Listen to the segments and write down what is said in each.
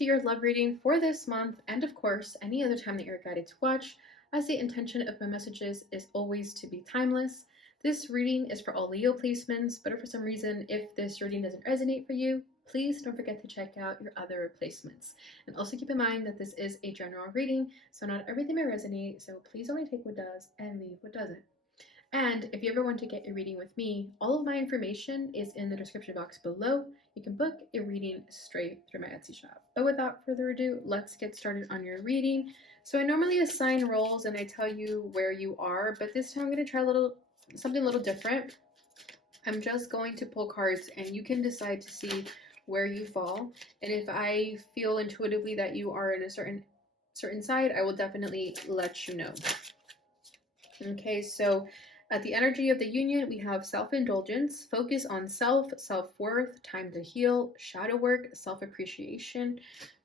to your love reading for this month, and of course, any other time that you're guided to watch, as the intention of my messages is always to be timeless. This reading is for all Leo placements, but if for some reason, if this reading doesn't resonate for you, please don't forget to check out your other placements. And also keep in mind that this is a general reading, so not everything may resonate, so please only take what does and leave what doesn't. And if you ever want to get a reading with me, all of my information is in the description box below. You can book a reading straight through my Etsy shop. But without further ado, let's get started on your reading. So I normally assign roles and I tell you where you are, but this time I'm going to try something a little different. I'm just going to pull cards and you can decide to see where you fall. And if I feel intuitively that you are in a certain side, I will definitely let you know. Okay, so at the energy of the union, we have self-indulgence, focus on self, self-worth, time to heal, shadow work, self-appreciation.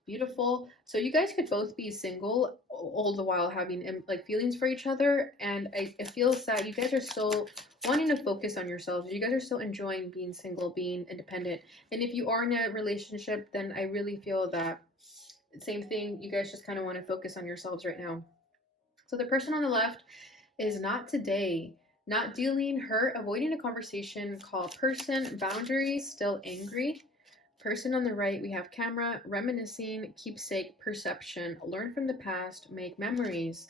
Beautiful. So you guys could both be single all the while having like feelings for each other, and it feels that you guys are still wanting to focus on yourselves. You guys are still enjoying being single, being independent. And if you are in a relationship, then I really feel that same thing. You guys just kind of want to focus on yourselves right now. So the person on the left is not today. Not dealing, hurt, avoiding a conversation, call person, boundaries, still angry. Person on the right, we have camera, reminiscing, keepsake, perception, learn from the past, make memories.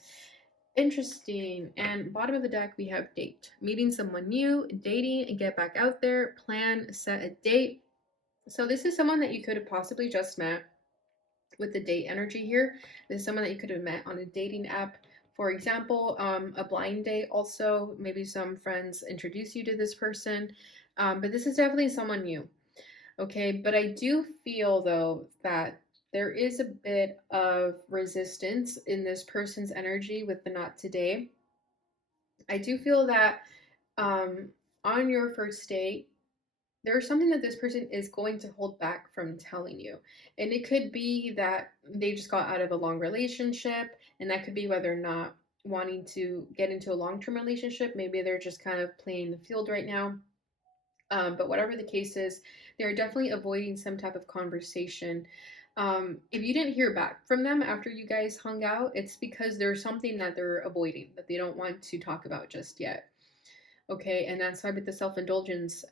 Interesting. And bottom of the deck, we have date. Meeting someone new, dating, get back out there, plan, set a date. So this is someone that you could have possibly just met with the date energy here. This is someone that you could have met on a dating app. For example, a blind date also, maybe some friends introduce you to this person, but this is definitely someone new, okay? But I do feel, though, that there is a bit of resistance in this person's energy with the not today. I do feel that on your first date, there's something that this person is going to hold back from telling you. And it could be that they just got out of a long relationship, and that could be whether or not wanting to get into a long-term relationship. Maybe they're just kind of playing the field right now. But whatever the case is, they're definitely avoiding some type of conversation. If you didn't hear back from them after you guys hung out, it's because there's something that they're avoiding, that they don't want to talk about just yet. Okay, and that's why with the self-indulgence,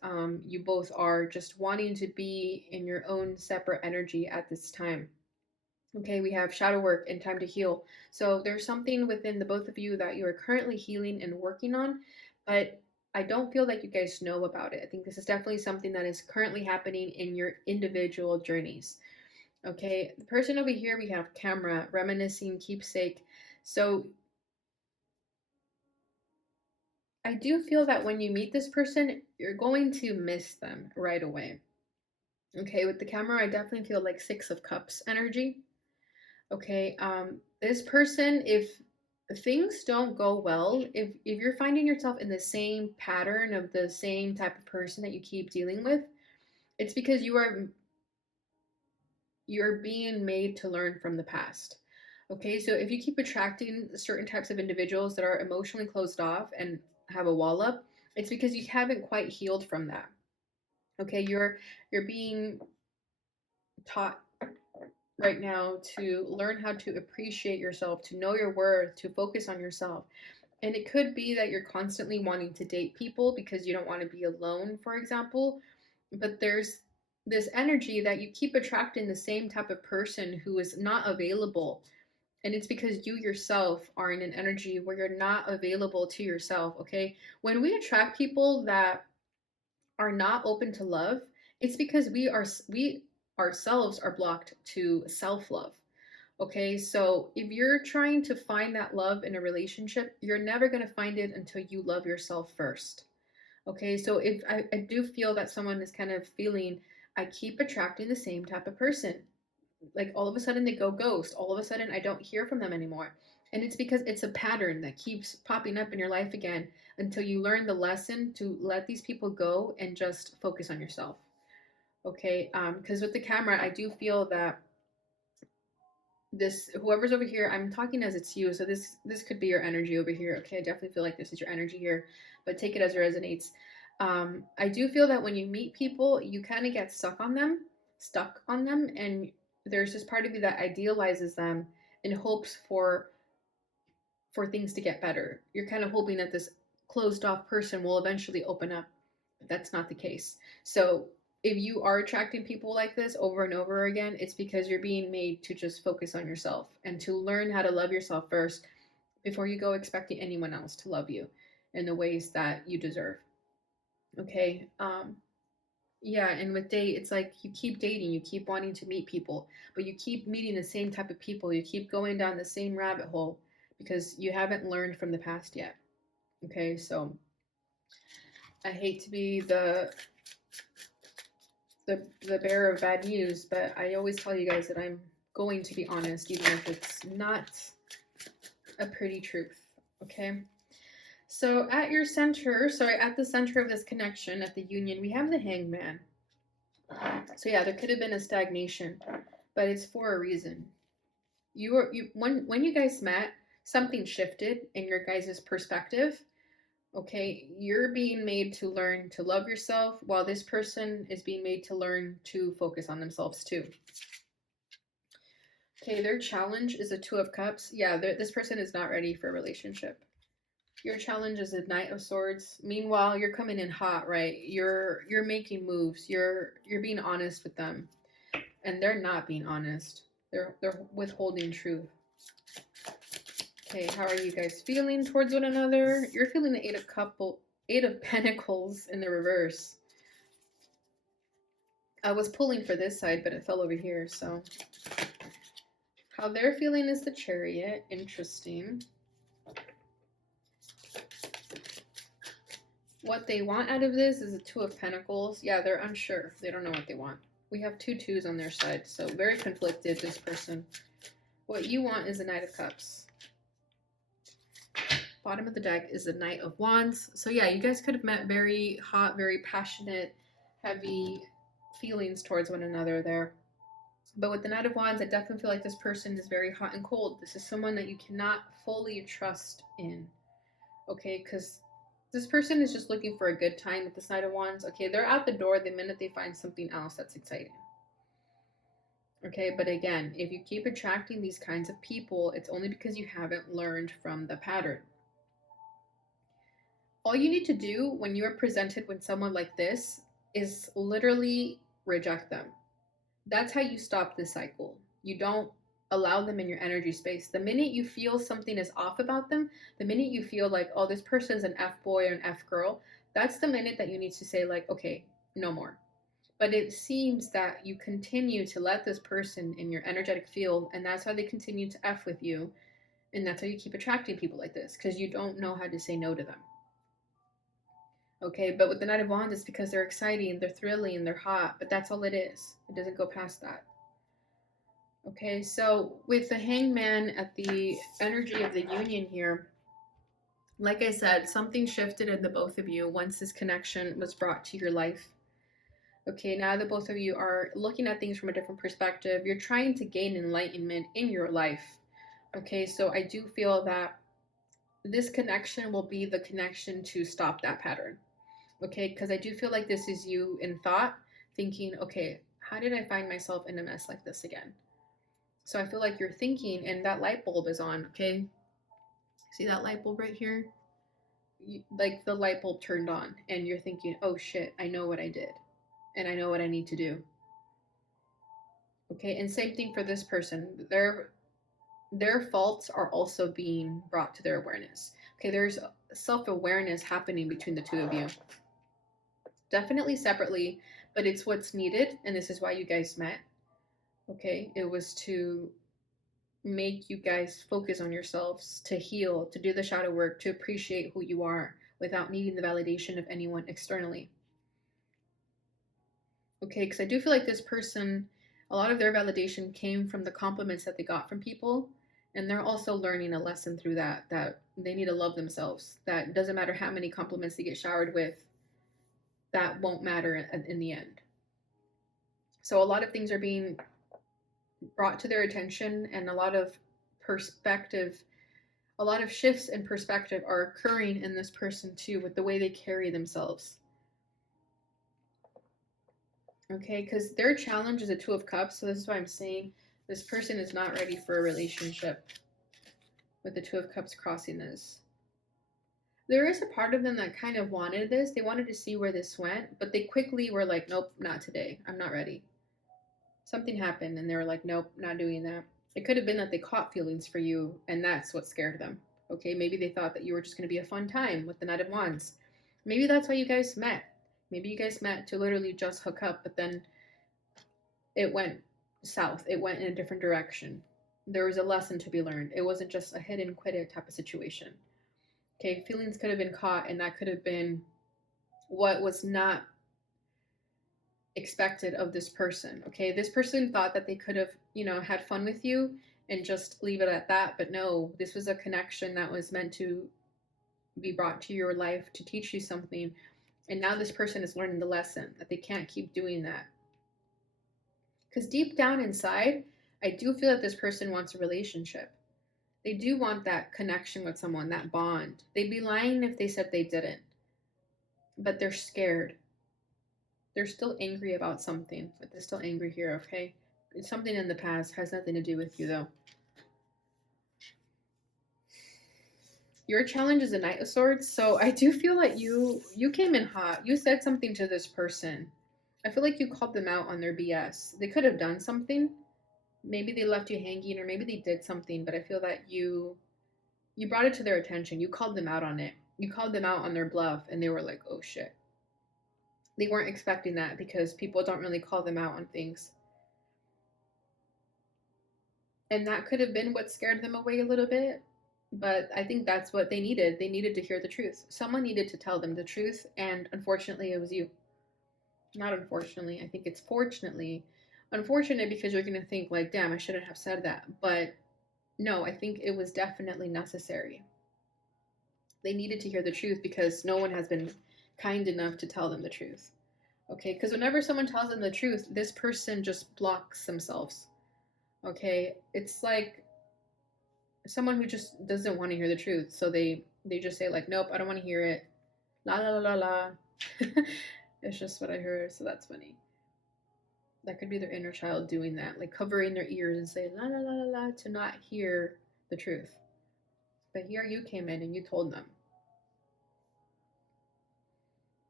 you both are just wanting to be in your own separate energy at this time. Okay, we have shadow work and time to heal. So there's something within the both of you that you are currently healing and working on, but I don't feel like you guys know about it. I think this is definitely something that is currently happening in your individual journeys. Okay, the person over here, we have camera, reminiscing, keepsake. So I do feel that when you meet this person, you're going to miss them right away. Okay, with the camera, I definitely feel like Six of Cups energy. Okay, this person, if things don't go well, if you're finding yourself in the same pattern of the same type of person that you keep dealing with, it's because you're being made to learn from the past. Okay, so if you keep attracting certain types of individuals that are emotionally closed off and have a wall up, it's because you haven't quite healed from that. Okay, you're being taught right now to learn how to appreciate yourself, to know your worth, to focus on yourself. And it could be that you're constantly wanting to date people because you don't want to be alone, for example. But there's this energy that you keep attracting the same type of person who is not available. And it's because you yourself are in an energy where you're not available to yourself, okay? When we attract people that are not open to love, it's because we ourselves are blocked to self-love. Okay, so if you're trying to find that love in a relationship, you're never going to find it until you love yourself first. Okay, so if I do feel that someone is kind of feeling, I keep attracting the same type of person. Like all of a sudden they go ghost. All of a sudden I don't hear from them anymore. And it's because it's a pattern that keeps popping up in your life again until you learn the lesson to let these people go and just focus on yourself. Okay, because with the camera, I do feel that this whoever's over here, I'm talking as it's you, so this could be your energy over here. Okay, I definitely feel like this is your energy here, but take it as it resonates. I do feel that when you meet people, you kind of get stuck on them, and there's this part of you that idealizes them in hopes for things to get better. You're kind of hoping that this closed off person will eventually open up. That's not the case. So if you are attracting people like this over and over again, it's because you're being made to just focus on yourself and to learn how to love yourself first before you go expecting anyone else to love you in the ways that you deserve. Okay. Yeah, and with date, it's like you keep dating, you keep wanting to meet people, but you keep meeting the same type of people. You keep going down the same rabbit hole because you haven't learned from the past yet. Okay, so I hate to be the bearer of bad news, but I always tell you guys that I'm going to be honest, even if it's not a pretty truth. Okay. So at your center, sorry, at the center of this connection, at the union, we have the hangman. So yeah, there could have been a stagnation, but it's for a reason. When you guys met, something shifted in your guys' perspective. Okay, you're being made to learn to love yourself, while this person is being made to learn to focus on themselves too. Okay, their challenge is a Two of Cups. Yeah, this person is not ready for a relationship. Your challenge is a Knight of Swords. Meanwhile, you're coming in hot, right? You're making moves. You're being honest with them, and they're not being honest. They're withholding truth. Okay, how are you guys feeling towards one another? You're feeling the Eight of Pentacles in the reverse. I was pulling for this side, but it fell over here. So how they're feeling is the Chariot. Interesting. What they want out of this is a Two of Pentacles. Yeah, they're unsure. They don't know what they want. We have 2 twos on their side, so very conflicted, this person. What you want is a Knight of Cups. Bottom of the deck is the Knight of Wands. So yeah, you guys could have met very hot, very passionate, heavy feelings towards one another there. But with the Knight of Wands, I definitely feel like this person is very hot and cold. This is someone that you cannot fully trust in. Okay, because this person is just looking for a good time with this Knight of Wands. Okay, they're out the door the minute they find something else that's exciting. Okay, but again, if you keep attracting these kinds of people, it's only because you haven't learned from the pattern. All you need to do when you are presented with someone like this is literally reject them. That's how you stop this cycle. You don't allow them in your energy space. The minute you feel something is off about them, the minute you feel like, oh, this person's an F boy or an F girl, that's the minute that you need to say, like, okay, no more. But it seems that you continue to let this person in your energetic field, and that's how they continue to F with you. And that's how you keep attracting people like this, because you don't know how to say no to them. Okay, but with the Knight of Wands, it's because they're exciting, they're thrilling, they're hot, but that's all it is. It doesn't go past that. Okay, so with the Hangman at the energy of the union here, like I said, something shifted in the both of you once this connection was brought to your life. Okay, now that both of you are looking at things from a different perspective, you're trying to gain enlightenment in your life. Okay, so I do feel that this connection will be the connection to stop that pattern. Okay, because I do feel like this is you in thought, thinking, okay, how did I find myself in a mess like this again? So I feel like you're thinking, and that light bulb is on, okay? See that light bulb right here? Like the light bulb turned on, and you're thinking, oh shit, I know what I did, and I know what I need to do. Okay, and same thing for this person. Their faults are also being brought to their awareness. Okay, there's self-awareness happening between the two of you. Definitely separately, but it's what's needed, and this is why you guys met. Okay, it was to make you guys focus on yourselves, to heal, to do the shadow work, to appreciate who you are without needing the validation of anyone externally. Okay, because I do feel like this person, a lot of their validation came from the compliments that they got from people, and they're also learning a lesson through that they need to love themselves. That doesn't matter how many compliments they get showered with, that won't matter in the end. So a lot of things are being brought to their attention, and a lot of shifts in perspective are occurring in this person too, with the way they carry themselves. Okay, because their challenge is a Two of Cups, so this is why I'm saying this person is not ready for a relationship with the Two of Cups crossing this. There is a part of them that kind of wanted this. They wanted to see where this went, but they quickly were like, nope, not today. I'm not ready. Something happened and they were like, nope, not doing that. It could have been that they caught feelings for you and that's what scared them. Okay, maybe they thought that you were just going to be a fun time with the Knight of Wands. Maybe that's why you guys met. Maybe you guys met to literally just hook up, but then it went south. It went in a different direction. There was a lesson to be learned. It wasn't just a hit and quit it type of situation. Okay, feelings could have been caught, and that could have been what was not expected of this person. Okay, this person thought that they could have, had fun with you and just leave it at that, but no, this was a connection that was meant to be brought to your life to teach you something. And now this person is learning the lesson that they can't keep doing that. Because deep down inside, I do feel that this person wants a relationship. They do want that connection with someone, that bond. They'd be lying if they said they didn't. But they're scared. They're still angry about something, but they're still angry here, okay? It's something in the past, has nothing to do with you, though. Your challenge is a Knight of Swords, so I do feel like you came in hot. You said something to this person. I feel like you called them out on their BS. They could have done something. Maybe they left you hanging, or maybe they did something, but I feel that you brought it to their attention. You called them out on it. You called them out on their bluff, and they were like, oh shit. They weren't expecting that because people don't really call them out on things. And that could have been what scared them away a little bit. But I think that's what they needed. They needed to hear the truth. Someone needed to tell them the truth. And unfortunately, it was you. Not unfortunately. I think it's fortunately. Unfortunate because you're going to think, like, damn, I shouldn't have said that. But no, I think it was definitely necessary. They needed to hear the truth because no one has been kind enough to tell them the truth. Okay? Because whenever someone tells them the truth, this person just blocks themselves. Okay? It's like someone who just doesn't want to hear the truth. So they just say, like, nope, I don't want to hear it. La la la la la. It's just what I heard, so that's funny. That could be their inner child doing that, like covering their ears and saying la la la la la to not hear the truth. But here you came in and you told them.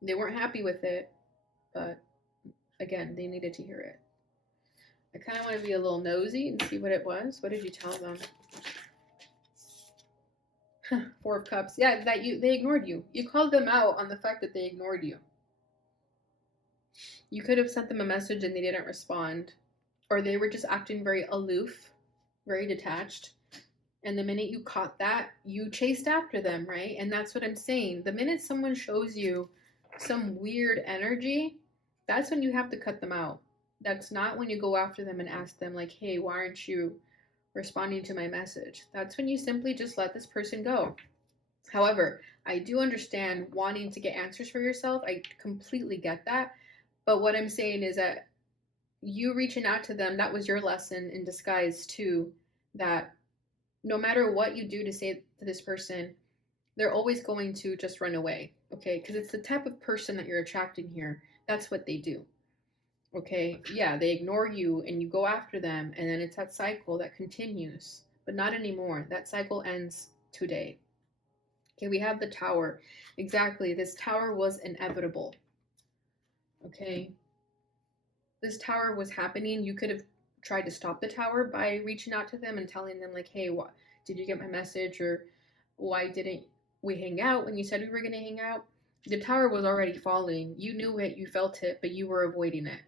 They weren't happy with it, but again, they needed to hear it. I kind of want to be a little nosy and see what it was. What did you tell them? Four of Cups. Yeah, that they ignored you. You called them out on the fact that they ignored you. You could have sent them a message and they didn't respond, or they were just acting very aloof, very detached. And the minute you caught that, you chased after them, right? And that's what I'm saying. The minute someone shows you some weird energy, that's when you have to cut them out. That's not when you go after them and ask them, like, hey, why aren't you responding to my message? That's when you simply just let this person go. However, I do understand wanting to get answers for yourself. I completely get that. But what I'm saying is that you reaching out to them, that was your lesson in disguise too, that no matter what you do to say to this person, they're always going to just run away, okay? Because it's the type of person that you're attracting here. That's what they do, okay? Yeah, they ignore you and you go after them, and then it's that cycle that continues, but not anymore. That cycle ends today. Okay, we have the Tower. Exactly, this Tower was inevitable, okay? This Tower was happening. You could have tried to stop the Tower by reaching out to them and telling them, like, hey, what, did you get my message? Or why didn't we hang out when you said we were going to hang out? The Tower was already falling. You knew it, you felt it, but you were avoiding it.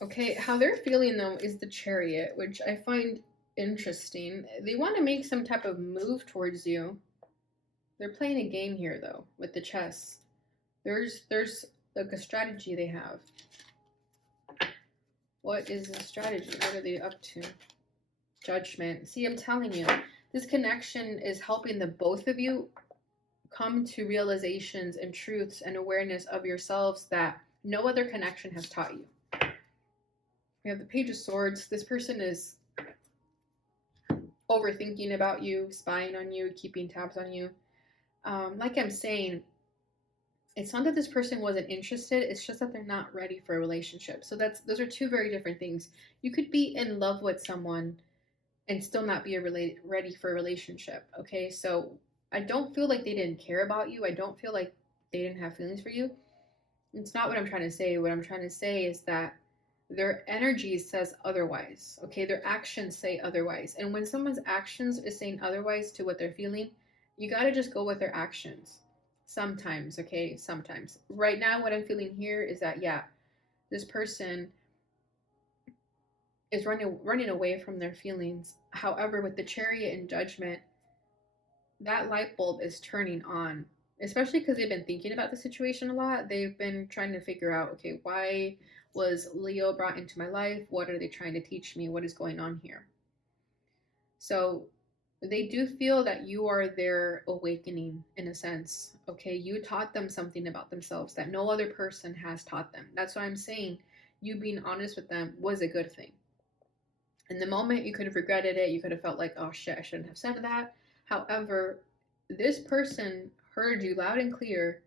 Okay, how they're feeling though is the Chariot, which I find interesting. They want to make some type of move towards you. They're playing a game here though with the chess. There's like a strategy they have. What is the strategy? What are they up to? Judgment. See, I'm telling you, this connection is helping the both of you come to realizations and truths and awareness of yourselves that no other connection has taught you. We have the Page of Swords. This person is overthinking about you, spying on you, keeping tabs on you. Like I'm saying, it's not that this person wasn't interested, it's just that they're not ready for a relationship. So those are two very different things. You could be in love with someone and still not be ready for a relationship. Okay, so I don't feel like they didn't care about you. I don't feel like they didn't have feelings for you. It's not what I'm trying to say. What I'm trying to say is that their energy says otherwise. Okay, their actions say otherwise. And when someone's actions is saying otherwise to what they're feeling, you got to just go with their actions. Sometimes, okay, sometimes. Right now, what I'm feeling here is that, yeah, this person is running away from their feelings. However, with the Chariot and Judgment, that light bulb is turning on, especially because they've been thinking about the situation a lot. They've been trying to figure out, okay, why was Leo brought into my life? What are they trying to teach me? What is going on here? So they do feel that you are their awakening in a sense. Okay, you taught them something about themselves that no other person has taught them. That's why I'm saying you being honest with them was a good thing. In the moment, you could have regretted it. You could have felt like, oh shit, I shouldn't have said that. However, this person heard you loud and clear,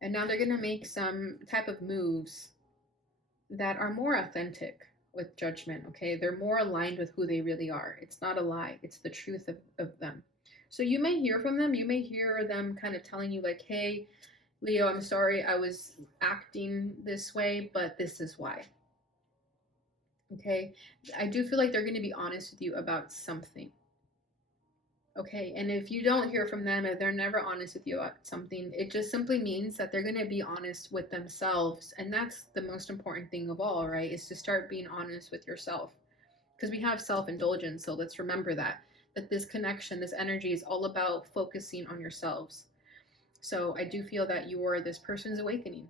and now they're going to make some type of moves that are more authentic with Judgment, okay? They're more aligned with who they really are. It's not a lie, it's the truth of them. So you may hear from them, you may hear them kind of telling you, like, hey, Leo, I'm sorry I was acting this way, but this is why. Okay? I do feel like they're going to be honest with you about something. Okay, and if you don't hear from them, if they're never honest with you about something, it just simply means that they're going to be honest with themselves. And that's the most important thing of all, right? Is to start being honest with yourself. Because we have self indulgence, so let's remember that this connection, this energy is all about focusing on yourselves. So I do feel that you are this person's awakening.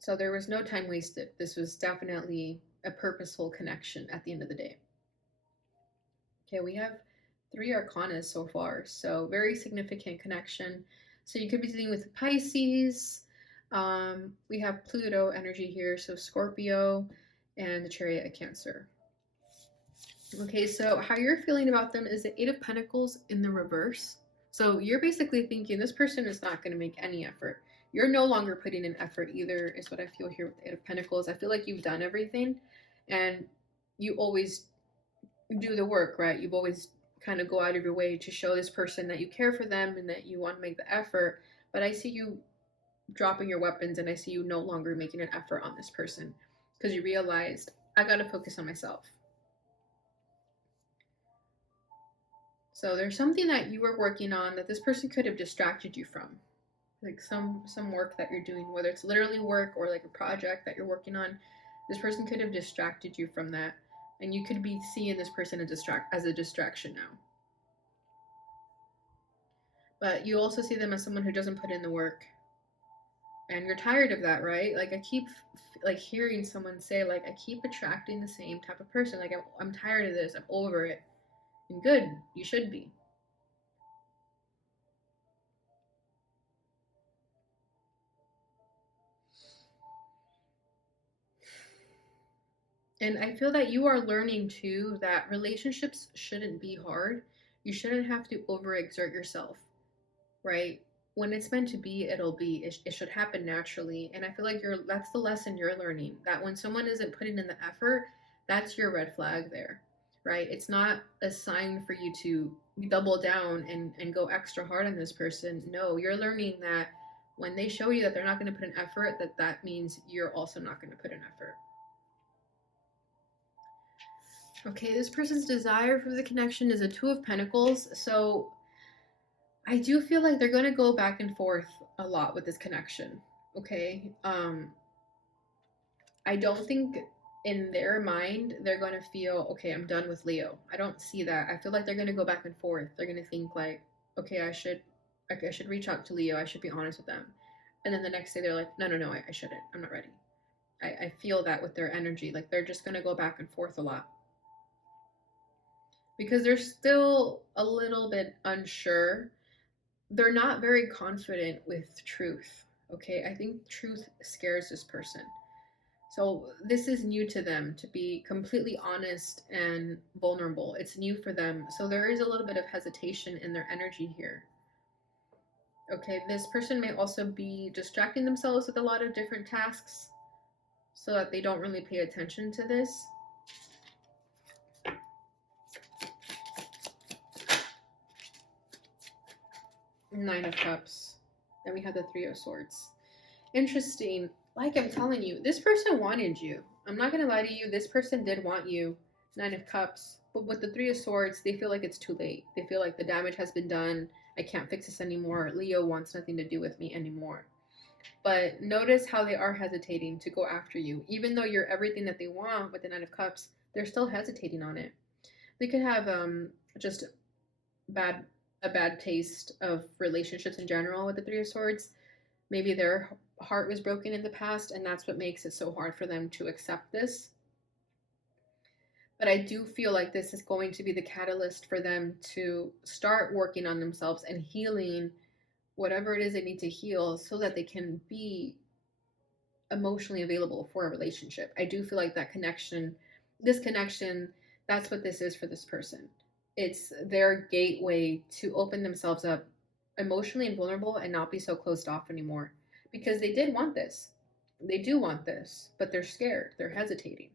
So there was no time wasted. This was definitely a purposeful connection at the end of the day. Okay, we have 3 arcana so far, so very significant connection. So you could be dealing with Pisces. We have Pluto energy here, so Scorpio, and the Chariot of Cancer. Okay, so how you're feeling about them is the 8 of Pentacles in the reverse. So you're basically thinking this person is not going to make any effort. You're no longer putting in effort either, is what I feel here with the 8 of Pentacles. I feel like you've done everything, and you always do the work, right? You've always kind of go out of your way to show this person that you care for them and that you want to make the effort. But I see you dropping your weapons, and I see you no longer making an effort on this person because you realized, I got to focus on myself. So there's something that you were working on that this person could have distracted you from, like some work that you're doing, whether it's literally work or like a project that you're working on. This person could have distracted you from that, and you could be seeing this person as a distraction now. But you also see them as someone who doesn't put in the work, and you're tired of that, right? Like I keep like hearing someone say, like, I keep attracting the same type of person. Like I'm tired of this. I'm over it. And good, you should be. And I feel that you are learning too that relationships shouldn't be hard. You shouldn't have to overexert yourself, right? When it's meant to be, it'll be. It should happen naturally. And I feel like that's the lesson you're learning. That when someone isn't putting in the effort, that's your red flag there, right? It's not a sign for you to double down and go extra hard on this person. No, you're learning that when they show you that they're not going to put an effort, that means you're also not going to put an effort. Okay, this person's desire for the connection is a 2 of Pentacles. So I do feel like they're going to go back and forth a lot with this connection. Okay. I don't think in their mind they're going to feel, okay, I'm done with Leo. I don't see that. I feel like they're going to go back and forth. They're going to think like, okay, I should reach out to Leo. I should be honest with them. And then the next day they're like, no, I shouldn't. I'm not ready. I feel that with their energy. Like they're just going to go back and forth a lot, because they're still a little bit unsure. They're not very confident with truth. Okay, I think truth scares this person. So this is new to them, to be completely honest and vulnerable. It's new for them. So there is a little bit of hesitation in their energy here. Okay, this person may also be distracting themselves with a lot of different tasks so that they don't really pay attention to this. Nine of Cups. Then we have the Three of Swords. Interesting. Like I'm telling you, this person wanted you. I'm not going to lie to you. This person did want you. Nine of Cups. But with the Three of Swords, they feel like it's too late. They feel like the damage has been done. I can't fix this anymore. Leo wants nothing to do with me anymore. But notice how they are hesitating to go after you. Even though you're everything that they want with the Nine of Cups, they're still hesitating on it. They could have just bad a bad taste of relationships in general with the Three of Swords. Maybe their heart was broken in the past, and that's what makes it so hard for them to accept this. But I do feel like this is going to be the catalyst for them to start working on themselves and healing whatever it is they need to heal so that they can be emotionally available for a relationship. I do feel like that connection, this connection, that's what this is for this person. It's their gateway to open themselves up emotionally and vulnerable and not be so closed off anymore. Because they did want this. They do want this, but they're scared. They're hesitating.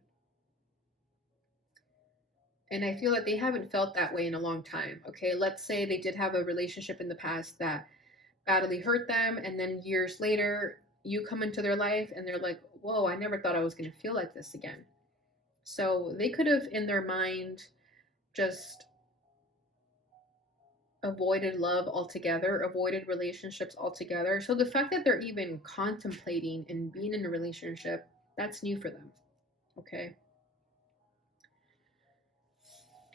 And I feel that they haven't felt that way in a long time. Okay, let's say they did have a relationship in the past that badly hurt them, and then years later, you come into their life and they're like, whoa, I never thought I was going to feel like this again. So they could have, in their mind, just avoided love altogether, avoided relationships altogether. So the fact that they're even contemplating and being in a relationship, that's new for them. Okay.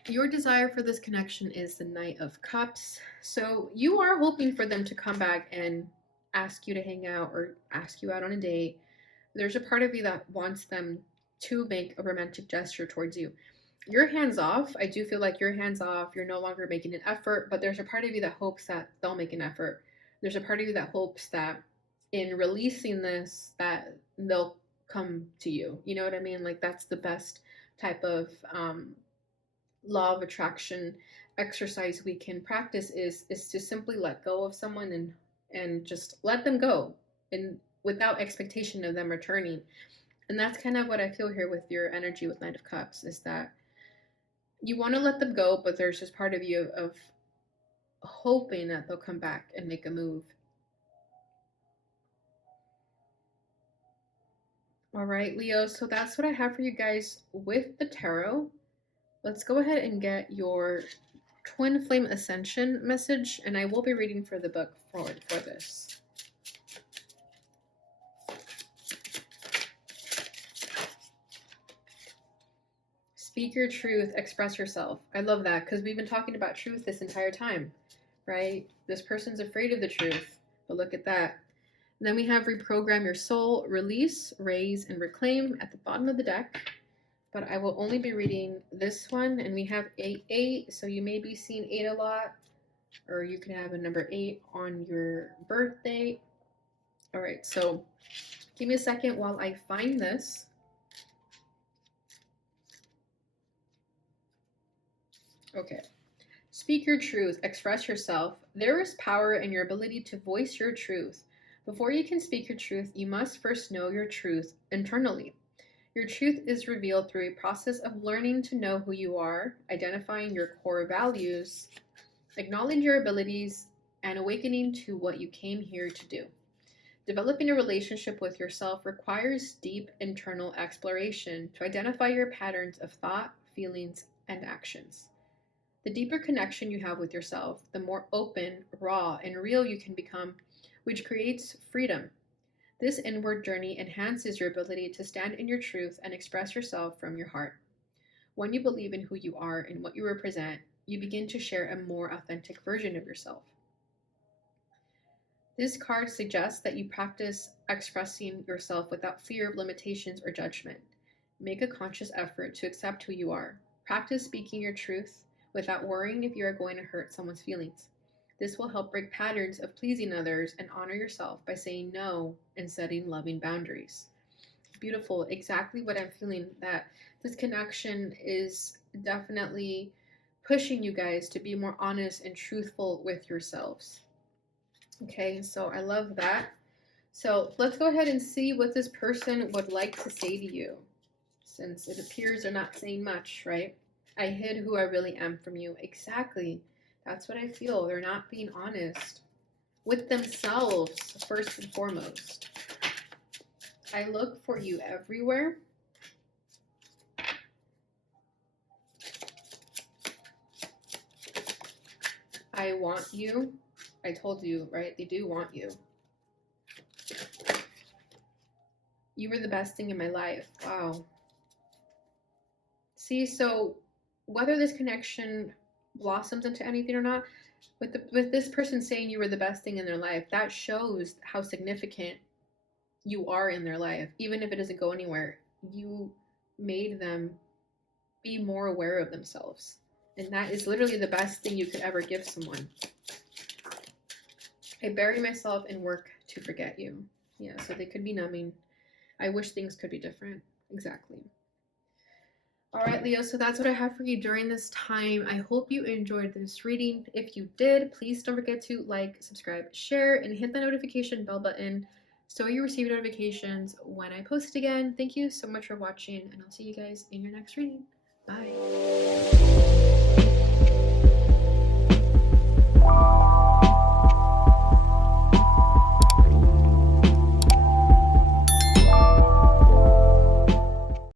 Your desire for this connection is the Knight of Cups. So you are hoping for them to come back and ask you to hang out or ask you out on a date. There's a part of you that wants them to make a romantic gesture towards you. You're hands off. I do feel like you're hands off. You're no longer making an effort, but there's a part of you that hopes that they'll make an effort. There's a part of you that hopes that in releasing this, that they'll come to you. You know what I mean? Like that's the best type of law of attraction exercise we can practice is to simply let go of someone and just let them go and without expectation of them returning. And that's kind of what I feel here with your energy with Knight of Cups is that you want to let them go, but there's this part of you of hoping that they'll come back and make a move. All right, Leo, so that's what I have for you guys with the tarot. Let's go ahead and get your Twin Flame Ascension message, and I will be reading for the book forward for this. Speak your truth, express yourself. I love that because we've been talking about truth this entire time, right? This person's afraid of the truth, but look at that. And then we have reprogram your soul, release, raise, and reclaim at the bottom of the deck. But I will only be reading this one, and we have 8-8, so you may be seeing 8 a lot, or you can have a number 8 on your birthday. All right, so give me a second while I find this. Okay. Speak your truth, express yourself. There is power in your ability to voice your truth. Before you can speak your truth, you must first know your truth internally. Your truth is revealed through a process of learning to know who you are, identifying your core values, acknowledging your abilities, and awakening to what you came here to do. Developing a relationship with yourself requires deep internal exploration to identify your patterns of thought, feelings, and actions. The deeper connection you have with yourself, the more open, raw, and real you can become, which creates freedom. This inward journey enhances your ability to stand in your truth and express yourself from your heart. When you believe in who you are and what you represent, you begin to share a more authentic version of yourself. This card suggests that you practice expressing yourself without fear of limitations or judgment. Make a conscious effort to accept who you are. Practice speaking your truth without worrying if you are going to hurt someone's feelings. This will help break patterns of pleasing others and honor yourself by saying no and setting loving boundaries. Beautiful. Exactly what I'm feeling. That this connection is definitely pushing you guys to be more honest and truthful with yourselves. Okay, so I love that. So let's go ahead and see what this person would like to say to you, since it appears they're not saying much, right? I hid who I really am from you. Exactly. That's what I feel. They're not being honest with themselves, first and foremost. I look for you everywhere. I want you. I told you, right? They do want you. You were the best thing in my life. Wow. See, so whether this connection blossoms into anything or not, with this person saying you were the best thing in their life, that shows how significant you are in their life. Even if it doesn't go anywhere, you made them be more aware of themselves. And that is literally the best thing you could ever give someone. I bury myself in work to forget you. Yeah, so they could be numbing. I wish things could be different. Exactly. All right, Leo, so that's what I have for you during this time. I hope you enjoyed this reading. If you did, please don't forget to like, subscribe, share, and hit the notification bell button so you receive notifications when I post again. Thank you so much for watching, and I'll see you guys in your next reading. Bye.